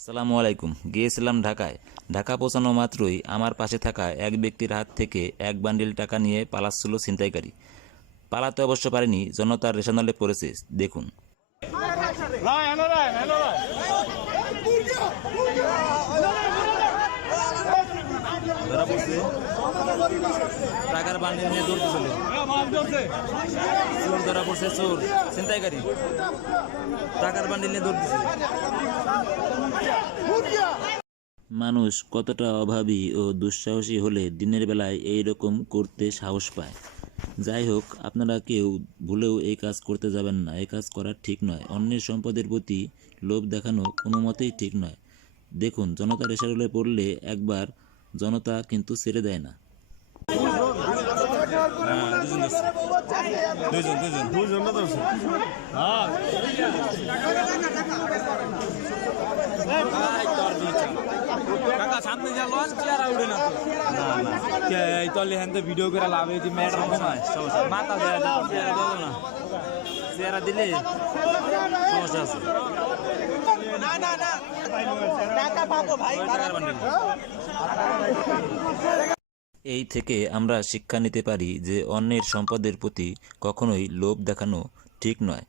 আসসালামু আলাইকুম। গিয়েছিলাম ঢাকায়। ঢাকা পৌঁছানো মাত্রই আমার পাশে থাকা এক ব্যক্তির হাত থেকে এক বান্ডিল টাকা নিয়ে পালাচ্ছিল ছিনতাইকারী। পালাতে অবশ্য পারেনি, জনতার রেশানলে পড়েছে। দেখুন। ধরা পড়ছে, টাকার বান্ডিল নিয়ে দৌড়তেছিল। চোর ধরা পড়ছে, চোর ছিনতাইকারী টাকার বান্ডিল নিয়ে দৌড়তেছে। মানুষ কতটা অভাবী ও দুঃসাহসী হলে দিনের বেলায় এই রকম করতে সাহস পায়। যাই হোক, আপনারা কেউ ভুলেও এই কাজ করতে যাবেন না। এই কাজ করা ঠিক নয়। অন্যের সম্পদের প্রতি লোভ দেখানো কোনো মতেই ঠিক নয়। দেখুন, জনতার এশারে পড়লে একবার জনতা কিন্তু ছেড়ে দেয় না। সামনে যা লঞ্চ চেয়ারা উঠে না তো এই তলে হ্যাঁ ভিডিও করে লাভ এই যে ম্যাডাম মাথা দেয় চেয়ারা দেবো না, চেয়ারা দিলে সমস্যা আছে। এই থেকে আমরা শিক্ষা নিতে পারি যে অন্যের সম্পদের প্রতি কখনোই লোভ দেখানো ঠিক নয়।